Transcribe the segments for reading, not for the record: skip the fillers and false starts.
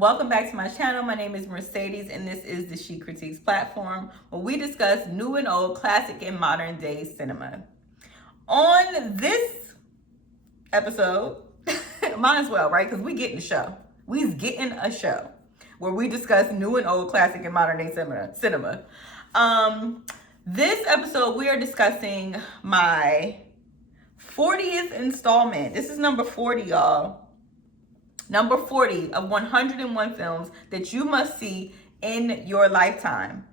Welcome back to my channel. My name is Mercedes and this is the She Critiques platform where we discuss new and old, classic and modern day cinema. On this episode, might as well, right? Because we getting a show. We's getting a show where we discuss new and old, classic and modern day cinema. This episode we are discussing my 40th installment. This is number 40, y'all. Number 40 of 101 films that you must see in your lifetime.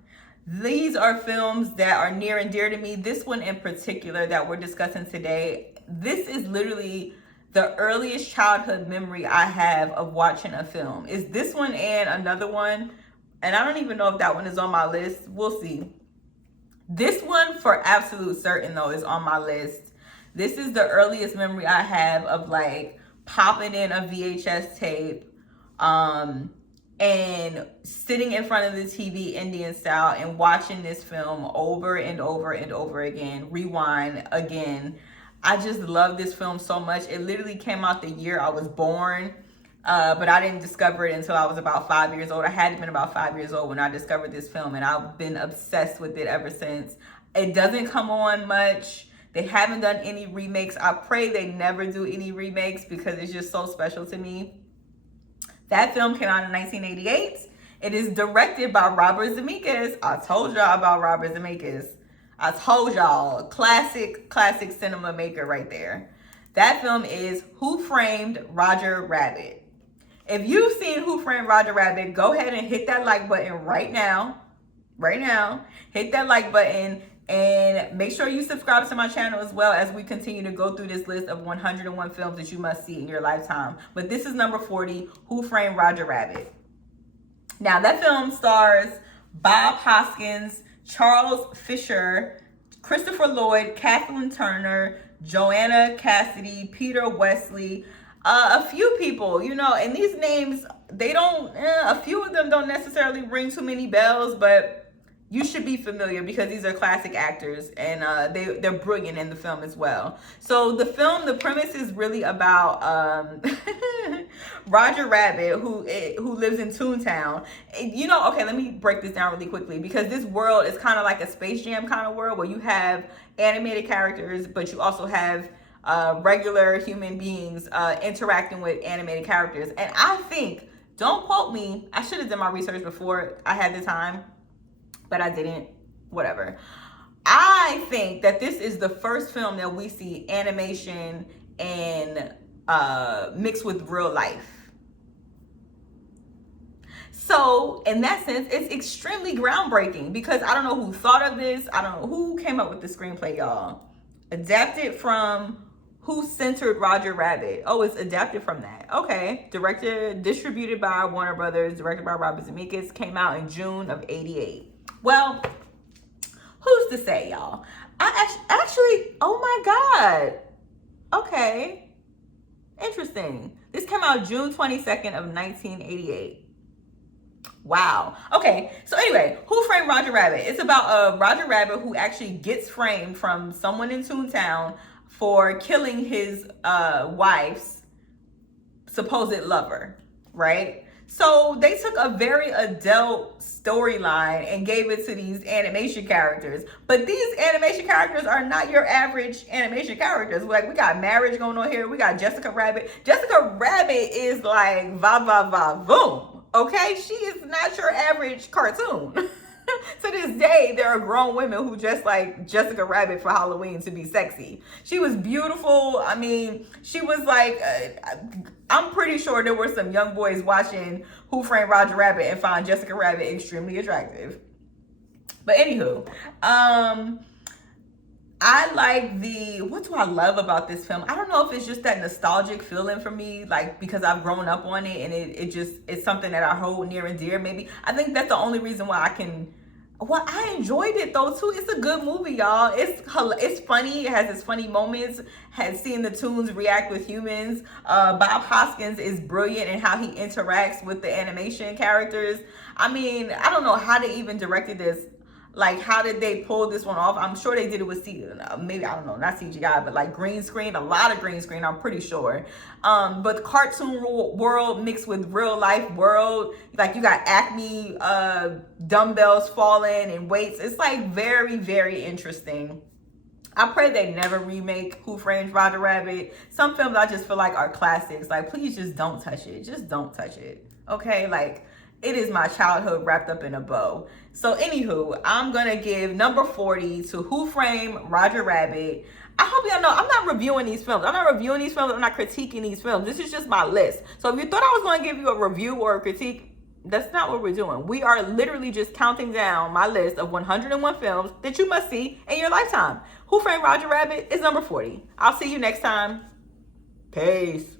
These are films that are near and dear to me. This one in particular that we're discussing today, this is literally the earliest childhood memory I have of watching a film. Is this one and another one, and I don't even know if that one is on my list. We'll see. This one for absolute certain though is on my list. This is the earliest memory I have of like popping in a VHS tape and sitting in front of the TV Indian style and watching this film over and over and over again, rewind again. I just love this film so much. It literally came out the year I was born, but I didn't discover it until I was about 5 years old. I had been about 5 years old when I discovered this film, and I've been obsessed with it ever since. It doesn't come on much. They haven't done any remakes. I pray they never do any remakes because it's just so special to me. That film came out in 1988. It is directed by Robert Zemeckis. I told y'all about Robert Zemeckis. I told y'all, classic cinema maker right there. That film is Who Framed Roger Rabbit. If you've seen Who Framed Roger Rabbit, go ahead and hit that like button right now. Right now. Hit that like button. And make sure you subscribe to my channel as well as we continue to go through this list of 101 films that you must see in your lifetime. But this is number 40, Who Framed Roger Rabbit. Now, that film stars Bob Hoskins, Charles Fisher, Christopher Lloyd, Kathleen Turner, Joanna Cassidy, Peter Wesley, a few people, you know, and these names, they don't, a few of them don't necessarily ring too many bells, but you should be familiar because these are classic actors and they're brilliant in the film as well. So the premise is really about Roger Rabbit, who lives in Toontown. You know, okay, let me break this down really quickly because this world is kind of like a Space Jam kind of world where you have animated characters, but you also have regular human beings interacting with animated characters. And I think, don't quote me, I should have done my research before I had the time, but I didn't, whatever. I think that this is the first film that we see animation and mixed with real life. So in that sense, it's extremely groundbreaking because I don't know who thought of this. I don't know who came up with the screenplay, y'all. Adapted from Who Centered Roger Rabbit. Oh, it's adapted from that. Okay. Directed, distributed by Warner Brothers, directed by Robert Zemeckis, came out in June of '88. Well, who's to say, y'all? I actually, oh my God. Okay. Interesting. This came out June 22nd of 1988. Wow. Okay. So anyway, Who Framed Roger Rabbit? It's about Roger Rabbit who actually gets framed from someone in Toontown for killing his wife's supposed lover, right? So they took a very adult storyline and gave it to these animation characters. But these animation characters are not your average animation characters. Like, we got marriage going on here. We got Jessica Rabbit. Jessica Rabbit is like va va va boom. Okay? She is not your average cartoon. To this day, there are grown women who dress like Jessica Rabbit for Halloween to be sexy. She was beautiful. I mean, she was like, I'm pretty sure there were some young boys watching Who Framed Roger Rabbit and found Jessica Rabbit extremely attractive. But anywho, I like what do I love about this film? I don't know if it's just that nostalgic feeling for me, like because I've grown up on it and it's something that I hold near and dear. Maybe I think that's the only reason why I enjoyed it though too. It's a good movie, y'all. It's funny. It has its funny moments. Has seen the toons react with humans. Bob Hoskins is brilliant in how he interacts with the animation characters. I mean, I don't know how they even directed this. Like, how did they pull this one off? I'm sure they did it with maybe, I don't know, not CGI, but like green screen, a lot of green screen, I'm pretty sure. But cartoon world mixed with real life world, like you got Acme dumbbells falling and weights. It's like very, very interesting. I pray they never remake Who Framed Roger Rabbit. Some films I just feel like are classics. Like, please just don't touch it. Just don't touch it. Okay? Like, it is my childhood wrapped up in a bow. So, anywho, I'm going to give number 40 to Who Framed Roger Rabbit. I hope y'all know I'm not reviewing these films. I'm not critiquing these films. This is just my list. So, if you thought I was going to give you a review or a critique, that's not what we're doing. We are literally just counting down my list of 101 films that you must see in your lifetime. Who Framed Roger Rabbit is number 40. I'll see you next time. Peace.